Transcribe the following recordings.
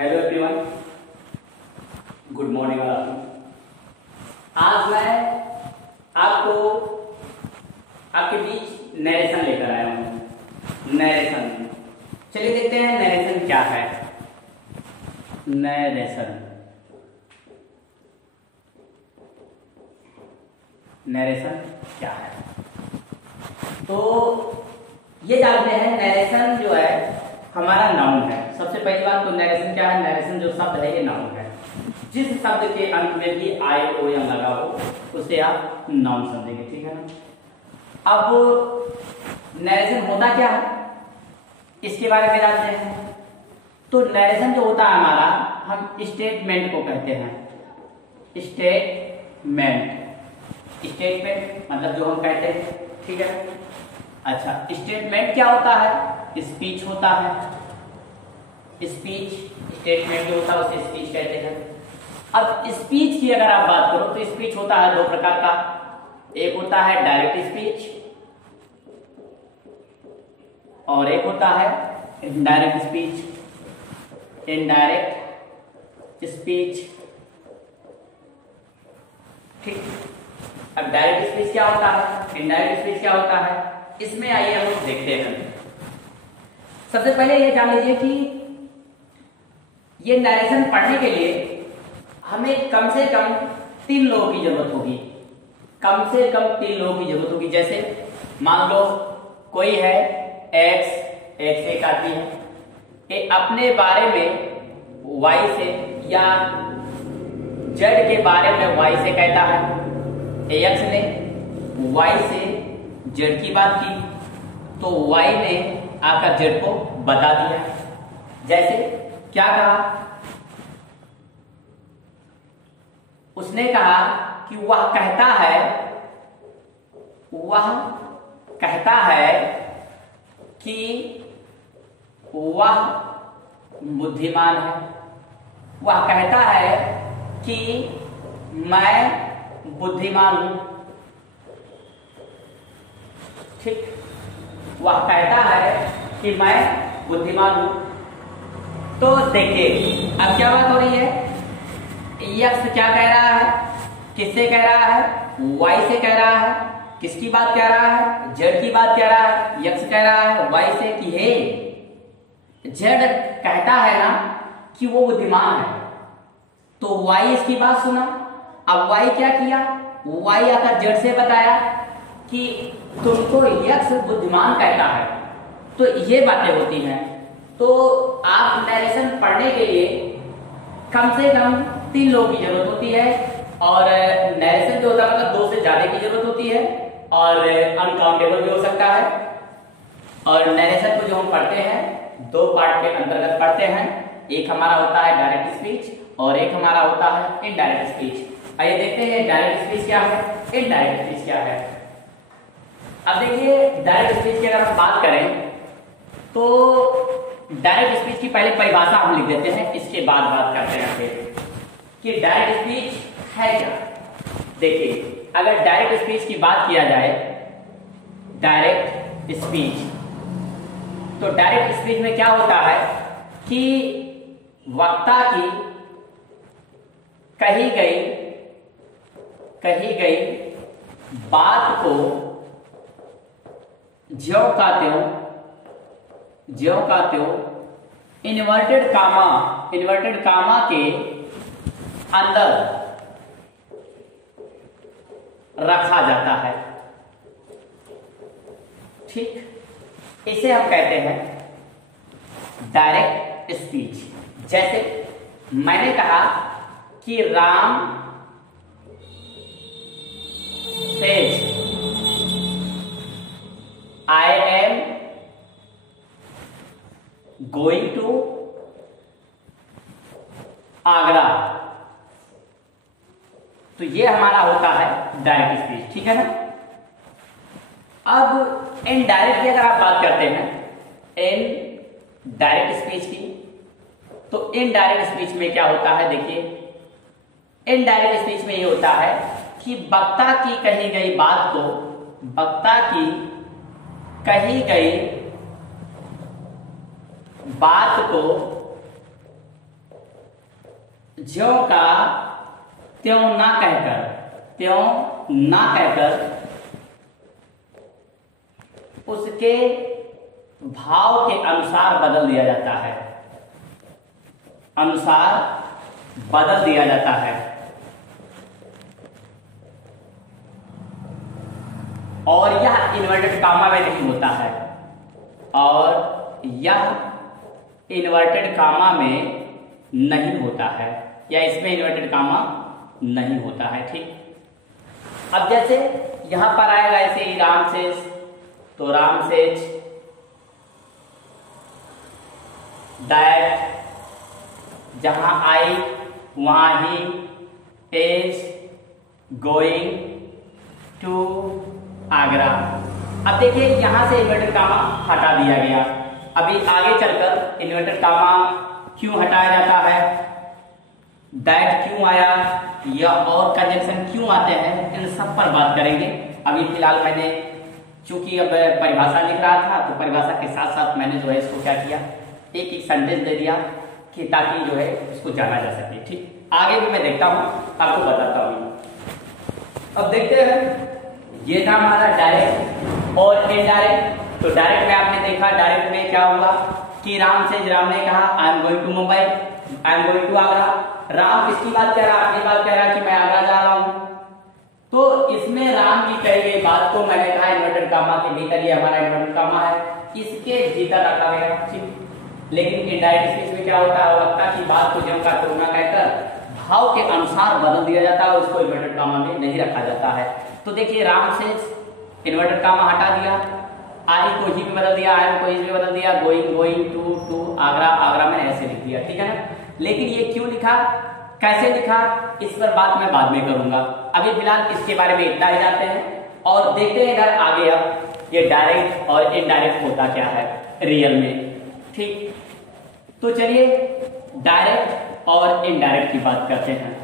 Hello everyone, good morning. आज मैं आपको आपके बीच नरेशन लेकर आया हूँ। नरेशन, चलिए देखते हैं नरेशन क्या है। नरेशन क्या है, तो ये जानते हैं। नरेशन जो है हमारा नाउन है। सबसे पहली बात तो नरेशन क्या है? नरेशन जो शब्द है ये नाउन है। जिस शब्द के अंत में भी आई ओ एन लगा हो उसे आप नाउन समझेंगे, ठीक है ना। अब नरेशन होता क्या है इसके बारे में जानते हैं। तो नरेशन जो होता है हमारा, हम स्टेटमेंट को कहते हैं। स्टेटमेंट मतलब जो हम कहते हैं, ठीक है। अच्छा, स्टेटमेंट क्या होता है? स्पीच होता है। स्पीच, स्टेटमेंट जो होता है उसे स्पीच कहते हैं। अब स्पीच की अगर आप बात करो तो स्पीच होता है दो प्रकार का। एक होता है डायरेक्ट स्पीच और एक होता है इनडायरेक्ट स्पीच। इनडायरेक्ट स्पीच, ठीक। अब डायरेक्ट स्पीच क्या होता है, इनडायरेक्ट स्पीच क्या होता है, इसमें आइए हम लोग देखते हैं। सबसे पहले ये जान लीजिए कि ये नरेशन पढ़ने के लिए हमें कम से कम 3 लोगों की जरूरत होगी। कम से कम 3 लोगों की जरूरत होगी। जैसे मान लो कोई है एक्स एक आदमी है, ये अपने बारे में वाई से या जेड के बारे में वाई से कहता है। एक्स ने वाई से जेड की बात की तो वाई ने आकर जेड को बता दिया। जैसे क्या कहा? उसने कहा कि वह कहता है कि वह बुद्धिमान है। वह कहता है कि मैं बुद्धिमान हूं, ठीक। वह कहता है कि मैं बुद्धिमान हूं। तो देखिए अब क्या बात हो रही है। यक्स क्या कह रहा है? किससे कह रहा है? वाई से कह रहा है। किसकी बात कह रहा है? जेड की बात कह रहा है। यक्स कह रहा है वाई से कि हे, जेड कहता है ना कि वो बुद्धिमान है। तो वाई इसकी बात सुना। अब वाई क्या किया? वाई आकर जेड से बताया कि तुमको यक्स बुद्धिमान कहता है। तो ये बातें होती हैं। तो आप नरेशन पढ़ने के लिए कम से कम 3 लोगों की जरूरत होती है। और नरेशन जो होता है मतलब 2 से ज्यादा की जरूरत होती है और अनकाउंटेबल भी हो सकता है। और नरेशन को जो हम पढ़ते हैं 2 पार्ट के अंतर्गत पढ़ते हैं। एक हमारा होता है डायरेक्ट स्पीच और एक हमारा होता है इनडायरेक्ट स्पीच। आइए देखते हैं डायरेक्ट स्पीच क्या है, इनडायरेक्ट स्पीच क्या है। अब देखिए डायरेक्ट स्पीच की अगर हम बात करें तो डायरेक्ट स्पीच की पहले परिभाषा हम लिख देते हैं, इसके बाद बात करते हैं फिर कि डायरेक्ट स्पीच है क्या। देखिए अगर डायरेक्ट स्पीच की बात किया जाए, डायरेक्ट स्पीच, तो डायरेक्ट स्पीच में क्या होता है कि वक्ता की कही गई बात को ज्यों का त्यों इन्वर्टेड कामा के अंदर रखा जाता है, ठीक। इसे हम कहते हैं डायरेक्ट स्पीच। जैसे मैंने कहा कि Ram says I am going to Agra. तो ये हमारा होता है डायरेक्ट स्पीच, ठीक है ना। अब इनडायरेक्ट की अगर आप बात करते हैं इनडायरेक्ट स्पीच की, तो इनडायरेक्ट स्पीच में क्या होता है? देखिए इनडायरेक्ट स्पीच में ये होता है कि वक्ता की कही गई बात को, वक्ता की कही गई बात को ज्यों का त्यों ना कहकर उसके भाव के अनुसार बदल दिया जाता है, और यह इन्वर्टेड कामा में नहीं होता है, या इसमें इन्वर्टेड कामा नहीं होता है। ठीक, अब जैसे यहां पर आएगा ऐसे ही राम सेज, तो राम सेज, दैट, जहां आई वहां ही, इज गोइंग टू आगरा। अब देखिए यहां से इन्वर्टेड कामा हटा दिया गया। अभी आगे चलकर इन्वर्टेड कामा क्यों हटाया जाता है, दैट क्यों आया, या और कंजंक्शन क्यों आते हैं, इन सब पर बात करेंगे। अभी फिलहाल मैंने चूंकि अब परिभाषा लिख रहा था, तो परिभाषा के साथ साथ मैंने जो है इसको क्या किया, एक एक सेंटेंस दे दिया कि ताकि जो है इसको जाना जा सके। ठीक, आगे भी मैं देखता हूं, आपको बताता हूं। अब देखते हैं, ये था हमारा डायरेक्ट और इनडायरेक्ट। तो डायरेक्ट में आपने देखा, डायरेक्ट में क्या हुआ कि राम ने कहा I am going to Mumbai, I am going to Agra. Ram किसकी बात कह रहा, अपनी बात कह रहा कि मैं आगरा जा रहा हूं। तो इसमें राम की कही गई बात को मैंने कहा इन्वर्टेड कामा के भीतर, ये हमारा इन्वर्टेड कामा है, इसके भीतर रखा गया। ठीक, लेकिन इनडायरेक्ट स्पीच में क्या होता है, वक्ता की बात को ज्यों का त्यों ना कहकर भाव के अनुसार बदल दिया जाता है, उसको इन्वर्टेड कामा में नहीं रखा जाता है। तो देखिए राम से इन्वर्टेड कामा हटा दिया, आई को ही में बदल दिया, आई को ही में बदल दिया, गोइंग टू आगरा में ऐसे लिख दिया। ठीक है ना, लेकिन ये क्यों लिखा, कैसे लिखा, इस पर बात मैं बाद में करूंगा। अभी फिलहाल इसके बारे में इतना ही जानते हैं और देखते हैं इधर आगे अब ये डायरेक्ट और इनडायरेक्ट होता क्या है रियल में। ठीक, तो चलिए डायरेक्ट और इनडायरेक्ट की बात करते हैं।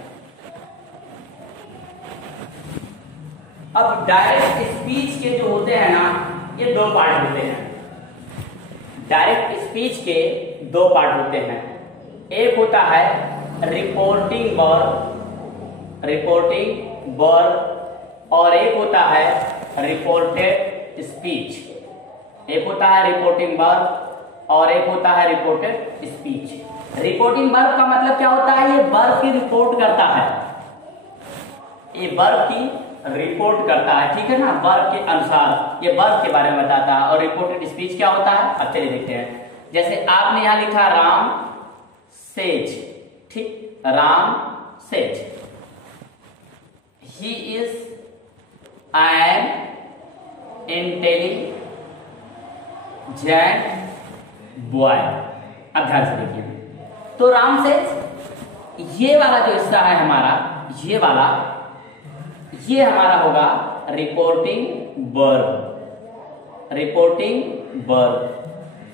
अब डायरेक्ट स्पीच के जो होते हैं ना, ये दो पार्ट होते हैं। डायरेक्ट स्पीच के दो पार्ट होते हैं, एक होता है रिपोर्टिंग वर्ब और एक होता है रिपोर्टेड स्पीच। एक होता है रिपोर्टिंग वर्ब और एक होता है रिपोर्टेड स्पीच। रिपोर्टिंग वर्ब का मतलब क्या होता है, ये वर्ब की रिपोर्ट करता है, ये वर्ब की रिपोर्ट करता है। ठीक है ना, वर्ब के अनुसार ये वर्ब के बारे में बताता है। और रिपोर्टेड स्पीच क्या होता है, अब चलिए देखते हैं। जैसे आपने यहां लिखा राम सेज, ठीक, Ram says he is an intelligent boy. अब ध्यान से देखिए, तो राम सेज, ये वाला जो हिस्सा है हमारा, ये हमारा होगा रिपोर्टिंग वर्ब,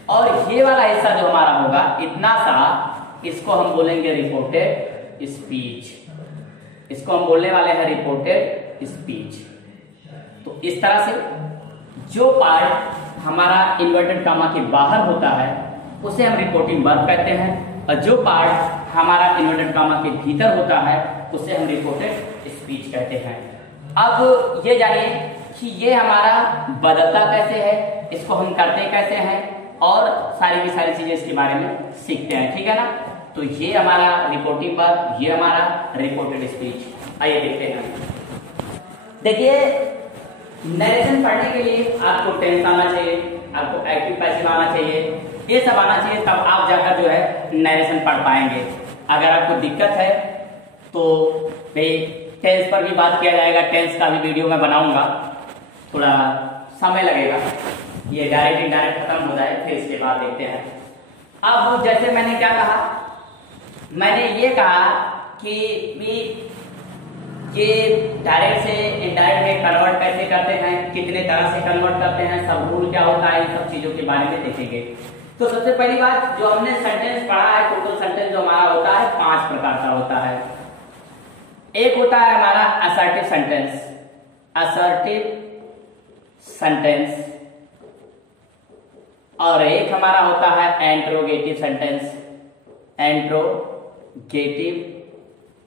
और ये वाला हिस्सा जो हमारा होगा इतना सा, इसको हम बोलेंगे रिपोर्टेड स्पीच। इसको हम बोलने वाले हैं रिपोर्टेड स्पीच। तो इस तरह से जो पार्ट हमारा इन्वर्टेड कामा के बाहर होता है उसे हम रिपोर्टिंग वर्ब कहते हैं, और जो पार्ट हमारा इन्वर्टेड कामा के भीतर होता है उसे हम रिपोर्टेड स्पीच कहते हैं। अब ये जानिए कि ये हमारा बदलता कैसे है, इसको हम करते कैसे हैं, और सारी की सारी चीजें इसके बारे में सीखते हैं। ठीक है ना, तो ये हमारा रिपोर्टिंग वर्ब, ये हमारा रिपोर्टेड स्पीच। आइए देखते हैं। देखिए, नरेशन पढ़ने के लिए आपको टेंस आना चाहिए, आपको एक्टिव पैसिव आना चाहिए, ये सब आना चाहिए, तब आप जाकर जो है नरेशन पढ़ पाएंगे। अगर आपको दिक्कत है तो भाई टेंस पर भी बात किया जाएगा, टेंस का भी वीडियो मैं बनाऊंगा, थोड़ा समय लगेगा, ये डायरेक्ट इनडायरेक्ट खत्म हो जाए फिर इसके बाद देखते हैं। अब जैसे मैंने क्या कहा, मैंने ये कहा कि ये डायरेक्ट से इनडायरेक्ट में कन्वर्ट कैसे करते हैं, कितने तरह से कन्वर्ट करते हैं, सब रूल क्या होता है, इन सब चीजों के बारे में देखेंगे। तो सबसे पहली बात, जो हमने सेंटेंस पढ़ा है, टोटल सेंटेंस जो हमारा होता है 5 प्रकार का होता है। एक होता है हमारा असर्टिव सेंटेंस, और एक हमारा होता है इंट्रोगेटिव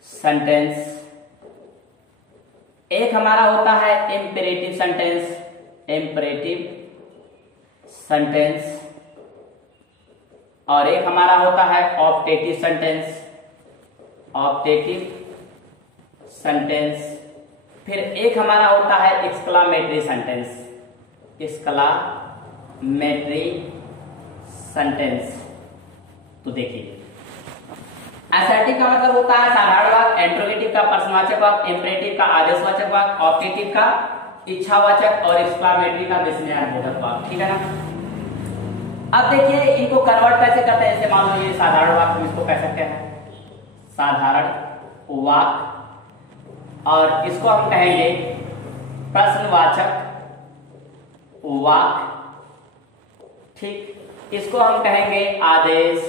सेंटेंस, एक हमारा होता है इंपेरेटिव सेंटेंस, इंपेरेटिव सेंटेंस, और एक हमारा होता है ऑप्टेटिव सेंटेंस, ऑप्टेटिव सेंटेंस। फिर एक हमारा होता है एक्सक्लामेटरी सेंटेंस, एक्सक्लामेटरी सेंटेंस। तो देखिए असर्टिव का मतलब होता है साधारण वाक्य, इंट्रोगेटिव का प्रश्नवाचक वाक्य, इंपेरेटिव का आदेशवाचक वाक्य, ऑप्टेटिव का इच्छावाचक और एक्सक्लामेटरी का विस्मयार्थक वाक्य। ठीक है ना। अब देखिए इनको कन्वर्ट कैसे करते हैं। जैसे मान लो ये साधारण वाक्य, इसको कह सकते हैं साधारण वाक्य, और इसको हम कहेंगे प्रश्नवाचक वाक्य। ठीक, इसको हम कहेंगे आदेश,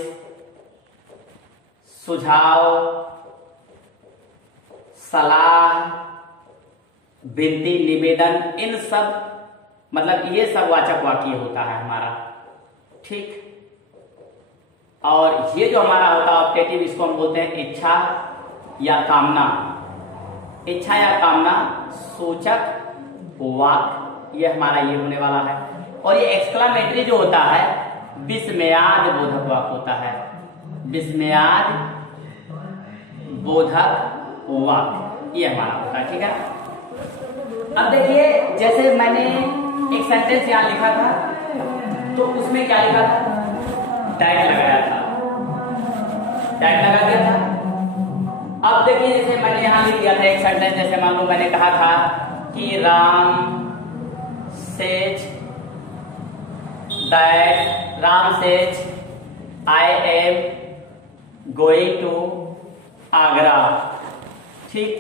सुझाव, सलाह, विनती, निवेदन, इन सब मतलब ये सब वाचक वाक्य होता है हमारा। ठीक, और ये जो हमारा होता है ऑप्टेटिव, इसको हम बोलते हैं इच्छा या कामना, इच्छा या कामना सूचक वाक्य, ये हमारा ये होने वाला है। और ये एक्सक्लामेटरी जो होता है विस्मयाद बोधक वाक्य होता है, विस्मयाद बोधक वाक्य ये हमारा होता है। ठीक है। अब देखिए जैसे मैंने एक सेंटेंस यहां लिखा था, तो उसमें क्या लिखा था, डाइट लगाया था, डाइट लगा दिया था। अब देखिए जैसे मैंने यहां लिख दिया था एक सेंटेंस, जैसे मान लो मैंने कहा था कि Ram says that, Ram says I am going to Agra. ठीक,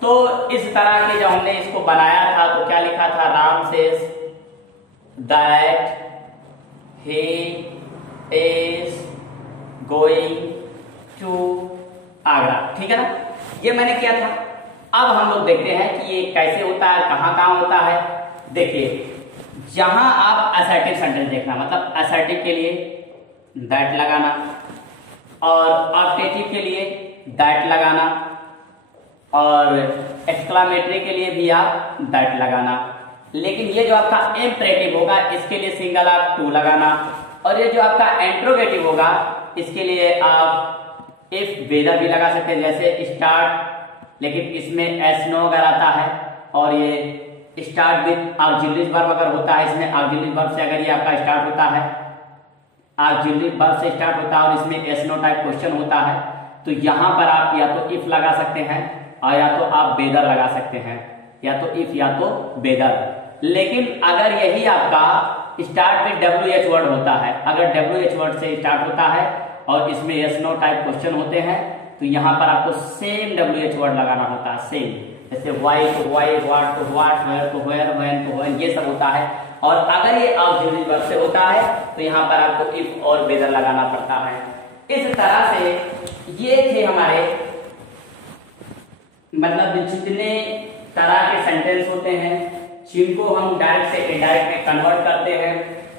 तो इस तरह के जब हमने इसको बनाया था तो क्या लिखा था, Ram says that he is going to Agra. ठीक है ना, ये मैंने किया था। अब हम लोग देखते हैं कि ये कैसे होता है, कहां कहां होता है। देखिए जहां आप असर्टिव सेंटेंस देखना, मतलब असर्टिव के लिए दैट लगाना और ऑप्टेटिव के लिए दैट लगाना और एक्सक्लामेटरी के लिए भी आप दैट लगाना। लेकिन ये जो आपका इंपेरेटिव होगा इसके लिए सिंगल आप टू लगाना, और ये जो आपका इंट्रोगेटिव होगा इसके लिए आप इफ वेदर भी लगा सकते हैं, जैसे स्टार्ट, लेकिन इसमें एस नो अगर आता है और ये स्टार्ट विद ऑक्सिलरी वर्ब अगर होता है, इसमें ऑक्सिलरी वर्ब से अगर ये आपका स्टार्ट होता है, ऑक्सिलरी वर्ब से स्टार्ट होता है और इसमें एस नो टाइप क्वेश्चन होता है, तो यहां पर आप या तो इफ लगा सकते हैं और या तो आप वेदर लगा सकते हैं, या तो इफ या तो वेदर। लेकिन अगर यही आपका start with W H word होता है, अगर डब्ल्यू एच वर्ड से स्टार्ट होता है और इसमें यस नो टाइप क्वेश्चन होते हैं, तो यहां पर आपको सेम डब्ल्यू एच वर्ड लगाना होता है, सेम। जैसे why to why, what to what, where to where, when to when, ये सब होता है। और अगर ये ऑक्सिलरी वर्ब से होता है तो यहां पर आपको इफ और वेदर लगाना पड़ता है। इस तरह से ये थे हमारे मतलब जितने तरह के सेंटेंस होते हैं जिनको हम डायरेक्ट से इनडायरेक्ट में कन्वर्ट करते हैं।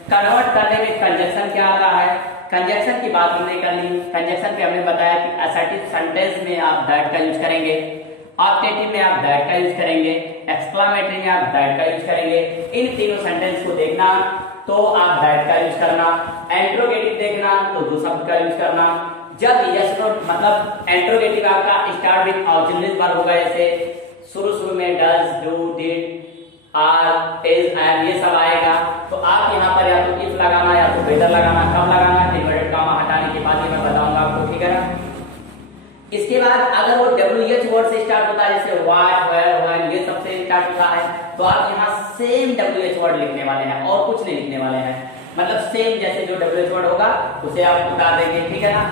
कन्वर्ट करने में कंजक्शन क्या आता है, कंजक्शन की बात हमने कर ली। कंजक्शन पे हमने बताया कि असर्टिव सेंटेंस में आप दैट का यूज करेंगे, ऑप्टेटिव में आप दैट का यूज करेंगे, एक्सक्लामेटरी में आप दैट का यूज करेंगे। इन तीनों सेंटेंस को देखना तो आप दैट का यूज करना, इंट्रोगेटिव देखना तो दो शब्द का यूज करना। जब यस नो मतलब इंट्रोगेटिव आपका स्टार्ट विद ऑक्सिलरी वर्ब होगा, जैसे शुरू में does, do, did, are, is, am, ये सब आएगा, तो आप यहाँ पर या तो इफ लगाना या तो वेदर लगाना। कब लगाना, इन्वर्टेड कॉमा हटाने के बाद, ये मैं बताऊंगा आपको। ठीक है ना। इसके बाद अगर वो WH वर्ड से स्टार्ट होता है, जैसे व्हाट, वेयर, व्हेन, ये सब से स्टार्ट होता है, तो आप यहाँ सेम WH वर्ड लिखने वाले हैं और कुछ नहीं लिखने वाले हैं। मतलब सेम जैसे जो WH वर्ड होगा उसे आप उतार देंगे। ठीक है ना।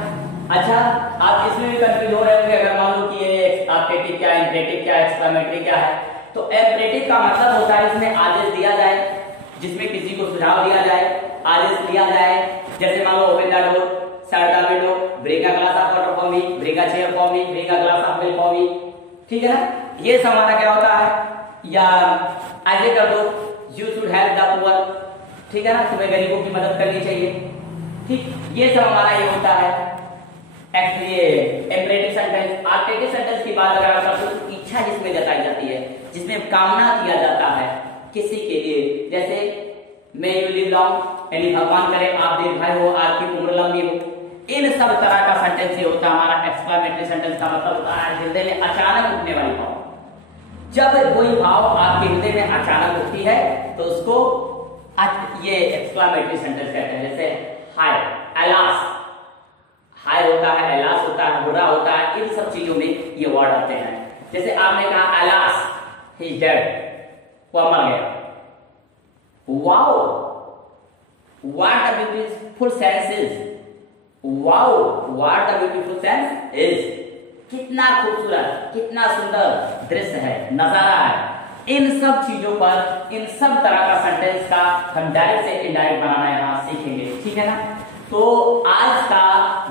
अच्छा, आप इसमें भी कंफ्यूज हो रहे होंगे, अगर मान लो कि ये ऑप्टेटिव क्या है, इंपेरेटिव क्या है, एक्सक्लामेटरी क्या है। तो इंपेरेटिव का मतलब होता है इसमें आदेश दिया जाए, जिसमें किसी को सुझाव दिया जाए, आदेश दिया जाए। जैसे मान लो open the door, shut the window, bring a glass of water for me, bring a chair for me, bring a glass of milk for me. ठीक है ना। ये सब हमारा क्या होता है, या ऐसे कर दो, you should help the poor. ठीक है ना, तुम्हें गरीबों की मदद करनी चाहिए। ठीक, ये सब हमारा ये होता है actually imperative sentence. Sentence, article sentence की बात अगर करते हैं तो इच्छा जिसमें जताई जाती है, जिसमें कामना किया जाता है किसी के लिए, जैसे मे यू लिव लॉन्ग, यानी भगवान करे आप दीर्घायु हो, आपकी उम्र लंबी हो। इन सब तरह का सेंटेंस ये होता है हमारा एक्सक्लेमेटरी सेंटेंस का मतलब होता है हृदय में अचानक उठने वाली भाव। जब कोई भाव आपके हृदय में अचानक उठती है तो उसको ये एक्सक्लेमेटरी सेंटेंस कहते हैं। जैसे हाय, एलास, हाय होता है, एलास होता है, बुरा होता है, इन सब चीजों में ये वर्ड आते हैं। जैसे आपने कहा एलास, ही इज डेड, वो मर गया। Wow, what a beautiful sense is, wow what a beautiful sense is, कितना खूबसूरत, कितना सुंदर दृश्य है, नजारा है। इन सब चीजों पर, इन सब तरह का सेंटेंस का हम डायरेक्ट से इनडायरेक्ट बनाना यहाँ सीखेंगे, ठीक है ना। तो आज का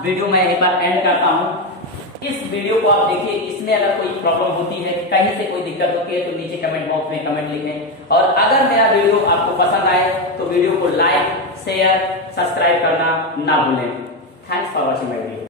वीडियो मैं यहीं पर एंड करता हूं। इस वीडियो को आप देखिए, इसमें अगर कोई प्रॉब्लम होती है, कहीं से कोई दिक्कत होती है तो नीचे कमेंट बॉक्स में कमेंट लिखें। और अगर मेरा वीडियो आपको पसंद आए तो वीडियो को लाइक, शेयर, सब्सक्राइब करना ना भूलें। Thanks for watching my video.